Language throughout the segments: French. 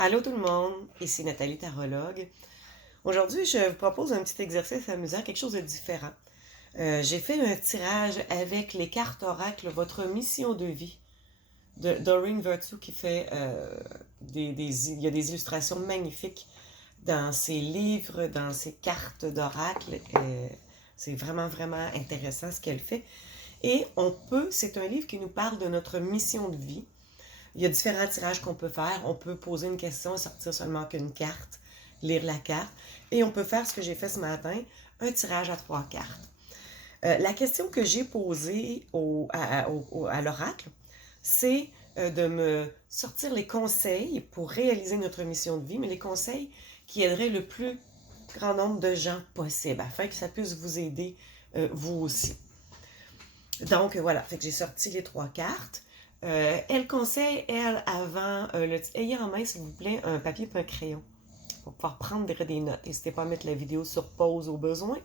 Allô tout le monde, ici Nathalie Tarologue. Aujourd'hui, je vous propose un petit exercice amusant, quelque chose de différent. J'ai fait un tirage avec les cartes oracles Votre mission de vie de Doreen Virtue qui fait il y a des illustrations magnifiques dans ses livres, dans ses cartes d'oracle. C'est vraiment, vraiment intéressant ce qu'elle fait. Et c'est un livre qui nous parle de notre mission de vie. Il y a différents tirages qu'on peut faire. On peut poser une question et sortir seulement qu'une carte, lire la carte. Et on peut faire ce que j'ai fait ce matin, un tirage à 3 cartes. La question que j'ai posée à l'oracle, c'est de me sortir les conseils pour réaliser notre mission de vie, mais les conseils qui aideraient le plus grand nombre de gens possible, afin que ça puisse vous aider vous aussi. Donc voilà, fait que j'ai sorti les 3 cartes. Elle conseille, elle, avant, ayez en main, s'il vous plaît, un papier et un crayon pour pouvoir prendre des notes. N'hésitez pas à mettre la vidéo sur pause au besoin.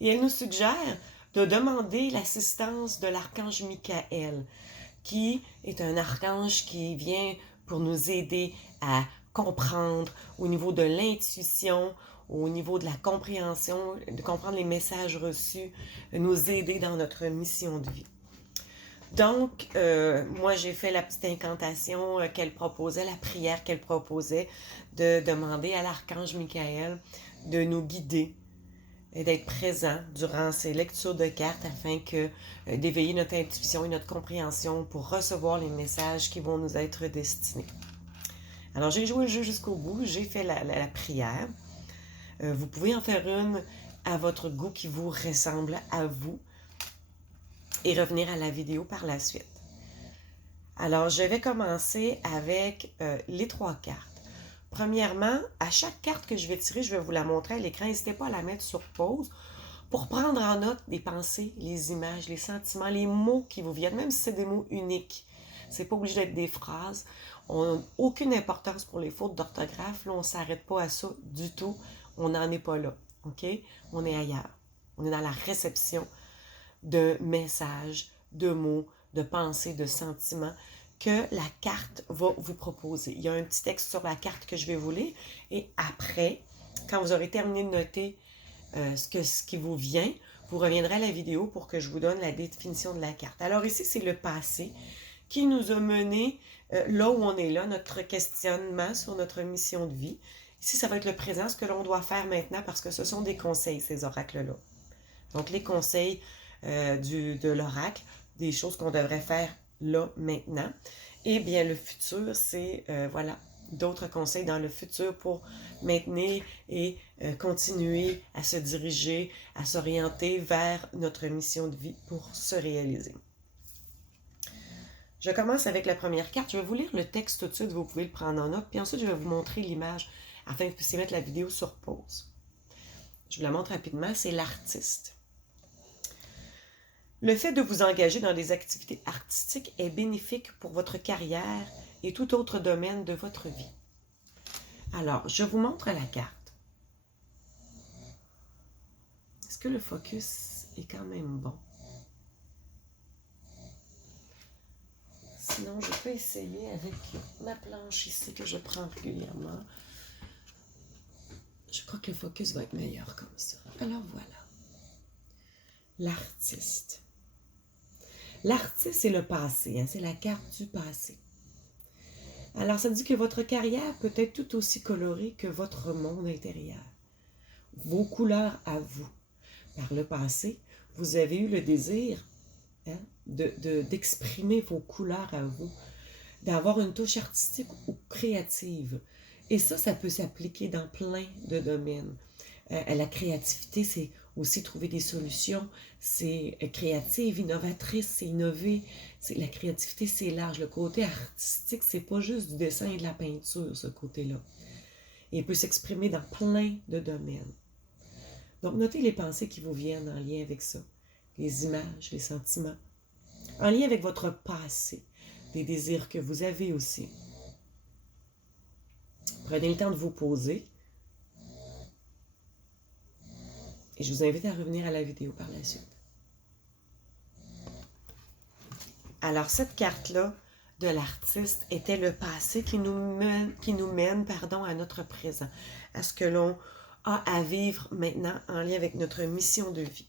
Et elle nous suggère de demander l'assistance de l'archange Michael, qui est un archange qui vient pour nous aider à comprendre au niveau de l'intuition, au niveau de la compréhension, de comprendre les messages reçus, nous aider dans notre mission de vie. Donc, moi, j'ai fait la petite incantation qu'elle proposait, la prière qu'elle proposait, de demander à l'archange Michael de nous guider et d'être présent durant ces lectures de cartes afin d'éveiller notre intuition et notre compréhension pour recevoir les messages qui vont nous être destinés. Alors, j'ai joué le jeu jusqu'au bout, j'ai fait la prière. Vous pouvez en faire une à votre goût qui vous ressemble à vous et revenir à la vidéo par la suite. Alors, je vais commencer avec les 3 cartes. Premièrement, à chaque carte que je vais tirer, je vais vous la montrer à l'écran. N'hésitez pas à la mettre sur pause pour prendre en note les pensées, les images, les sentiments, les mots qui vous viennent, même si c'est des mots uniques. C'est pas obligé d'être des phrases. On n'a aucune importance pour les fautes d'orthographe. Là, on ne s'arrête pas à ça du tout. On n'en est pas là. OK? On est ailleurs. On est dans la réception de messages, de mots, de pensées, de sentiments que la carte va vous proposer. Il y a un petit texte sur la carte que je vais vous lire et après, quand vous aurez terminé de noter ce qui vous vient, vous reviendrez à la vidéo pour que je vous donne la définition de la carte. Alors ici, c'est le passé qui nous a menés là où on est là, notre questionnement sur notre mission de vie. Ici, ça va être le présent, ce que l'on doit faire maintenant parce que ce sont des conseils, ces oracles-là. Donc, les conseils de l'oracle, des choses qu'on devrait faire là, maintenant. Et bien, le futur, c'est, voilà, d'autres conseils dans le futur pour maintenir et continuer à se diriger, à s'orienter vers notre mission de vie pour se réaliser. Je commence avec la première carte. Je vais vous lire le texte tout de suite, vous pouvez le prendre en note, puis ensuite, je vais vous montrer l'image afin que vous puissiez mettre la vidéo sur pause. Je vous la montre rapidement, c'est l'artiste. Le fait de vous engager dans des activités artistiques est bénéfique pour votre carrière et tout autre domaine de votre vie. Alors, je vous montre la carte. Est-ce que le focus est quand même bon? Sinon, je peux essayer avec ma planche ici que je prends régulièrement. Je crois que le focus va être meilleur comme ça. Alors voilà. L'artiste. L'artiste, c'est le passé, hein? C'est la carte du passé. Alors, ça dit que votre carrière peut être tout aussi colorée que votre monde intérieur. Vos couleurs à vous. Par le passé, vous avez eu le désir d'exprimer vos couleurs à vous, d'avoir une touche artistique ou créative. Et ça peut s'appliquer dans plein de domaines. La créativité, c'est aussi trouver des solutions, c'est créative, innovatrice, c'est innover. La créativité, c'est large. Le côté artistique, c'est pas juste du dessin et de la peinture, ce côté-là. Et il peut s'exprimer dans plein de domaines. Donc, notez les pensées qui vous viennent en lien avec ça. Les images, les sentiments. En lien avec votre passé, des désirs que vous avez aussi. Prenez le temps de vous poser. Et je vous invite à revenir à la vidéo par la suite. Alors, cette carte-là de l'artiste était le passé qui nous mène à notre présent, à ce que l'on a à vivre maintenant en lien avec notre mission de vie.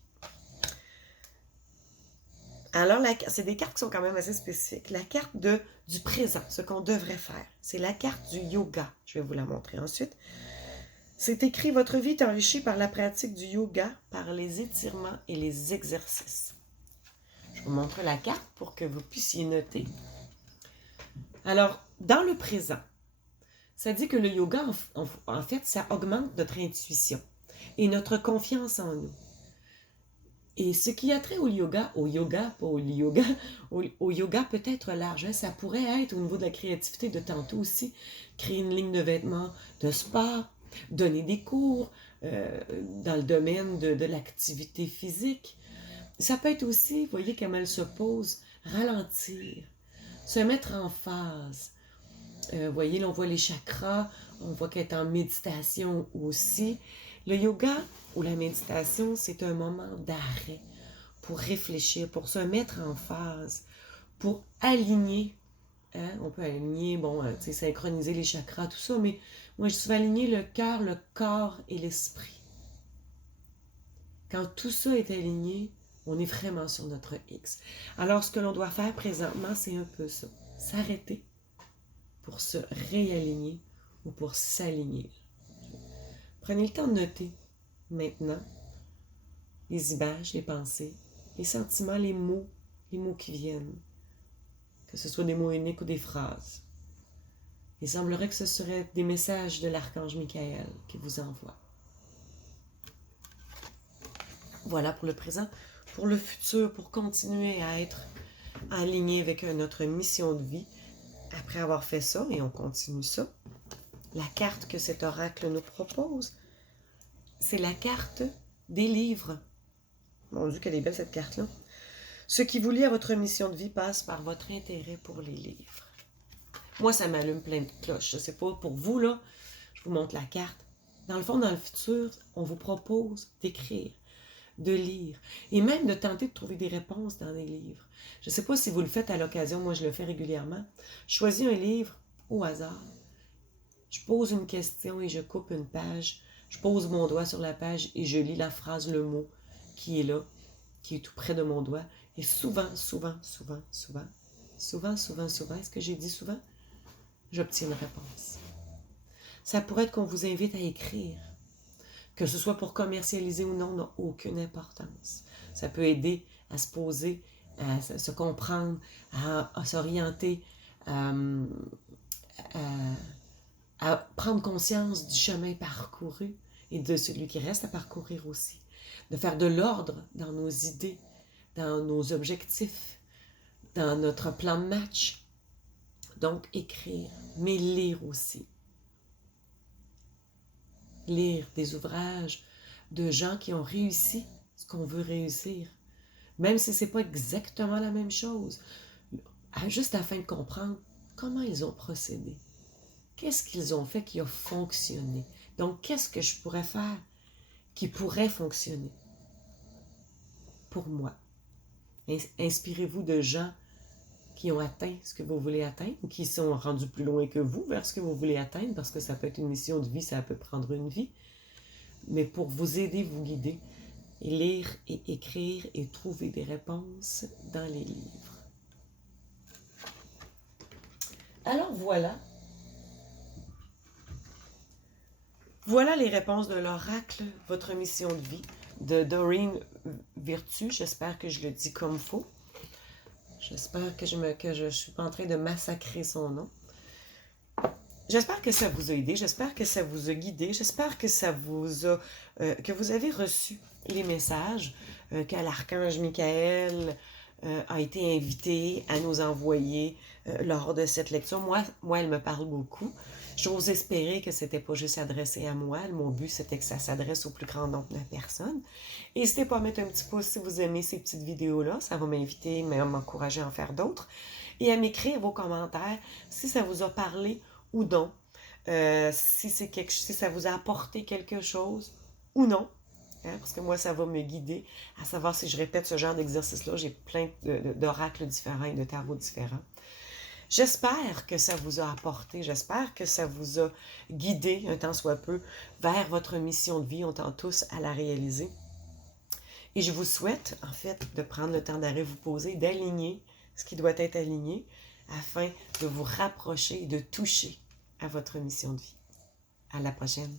Alors, c'est des cartes qui sont quand même assez spécifiques. La carte du présent, ce qu'on devrait faire, c'est la carte du yoga. Je vais vous la montrer ensuite. C'est écrit « Votre vie est enrichie par la pratique du yoga, par les étirements et les exercices. » Je vous montre la carte pour que vous puissiez noter. Alors, dans le présent, ça dit que le yoga, en fait, ça augmente notre intuition et notre confiance en nous. Et ce qui a trait au yoga peut être large. Hein? Ça pourrait être au niveau de la créativité de tantôt aussi, créer une ligne de vêtements de spa, donner des cours dans le domaine de l'activité physique. Ça peut être aussi, vous voyez comment elle se pose, ralentir, se mettre en phase. Vous voyez, là, on voit les chakras, on voit qu'elle est en méditation aussi. Le yoga ou la méditation, c'est un moment d'arrêt pour réfléchir, pour se mettre en phase, pour aligner. Hein? On peut aligner, synchroniser les chakras, tout ça, mais moi, je dis aligner le cœur, le corps et l'esprit. Quand tout ça est aligné, on est vraiment sur notre X. Alors, ce que l'on doit faire présentement, c'est un peu ça. S'arrêter pour se réaligner ou pour s'aligner. Prenez le temps de noter maintenant les images, les pensées, les sentiments, les mots qui viennent. Que ce soit des mots uniques ou des phrases. Il semblerait que ce seraient des messages de l'archange Michael qui vous envoie. Voilà pour le présent. Pour le futur, pour continuer à être aligné avec notre mission de vie, après avoir fait ça, et on continue ça, la carte que cet oracle nous propose, c'est la carte des livres. Mon Dieu, qu'elle est belle cette carte-là. Ce qui vous lie à votre mission de vie passe par votre intérêt pour les livres. Moi, ça m'allume plein de cloches. Je ne sais pas, pour vous, là, je vous montre la carte. Dans le fond, dans le futur, on vous propose d'écrire, de lire, et même de tenter de trouver des réponses dans les livres. Je ne sais pas si vous le faites à l'occasion, moi je le fais régulièrement. Je choisis un livre au hasard, je pose une question et je coupe une page, je pose mon doigt sur la page et je lis la phrase, le mot qui est là, qui est tout près de mon doigt, et souvent, est-ce que j'ai dit souvent? J'obtiens une réponse. Ça pourrait être qu'on vous invite à écrire. Que ce soit pour commercialiser ou non, n'a aucune importance. Ça peut aider à se poser, à se comprendre, à s'orienter, à prendre conscience du chemin parcouru et de celui qui reste à parcourir aussi. De faire de l'ordre dans nos idées, dans nos objectifs, dans notre plan de match. Donc, écrire, mais lire aussi. Lire des ouvrages de gens qui ont réussi ce qu'on veut réussir, même si ce n'est pas exactement la même chose, juste afin de comprendre comment ils ont procédé, qu'est-ce qu'ils ont fait qui a fonctionné. Donc, qu'est-ce que je pourrais faire qui pourrait fonctionner pour moi? Inspirez-vous de gens qui ont atteint ce que vous voulez atteindre ou qui sont rendus plus loin que vous vers ce que vous voulez atteindre, parce que ça peut être une mission de vie, ça peut prendre une vie. Mais pour vous aider, vous guider, et lire et écrire et trouver des réponses dans les livres. Alors voilà. Voilà les réponses de l'oracle, votre mission de vie, de Doreen Virtue. J'espère que je le dis comme il faut. J'espère que je ne suis pas en train de massacrer son nom. J'espère que ça vous a aidé, j'espère que ça vous a guidé, j'espère que ça vous a, que vous avez reçu les messages que l'archange Michael a été invité à nous envoyer lors de cette lecture. Moi, elle me parle beaucoup. J'ose espérer que ce n'était pas juste adressé à moi. Mon but, c'était que ça s'adresse au plus grand nombre de personnes. N'hésitez pas à mettre un petit pouce si vous aimez ces petites vidéos-là. Ça va m'inviter, m'encourager à en faire d'autres. Et à m'écrire vos commentaires si ça vous a parlé ou non. Si ça vous a apporté quelque chose ou non. Hein, parce que moi, ça va me guider à savoir si je répète ce genre d'exercice-là. J'ai plein d'oracles différents et de tarots différents. J'espère que ça vous a apporté, j'espère que ça vous a guidé, un tant soit peu, vers votre mission de vie. On tend tous à la réaliser. Et je vous souhaite, en fait, de prendre le temps d'arrêter, vous poser, d'aligner ce qui doit être aligné afin de vous rapprocher et de toucher à votre mission de vie. À la prochaine.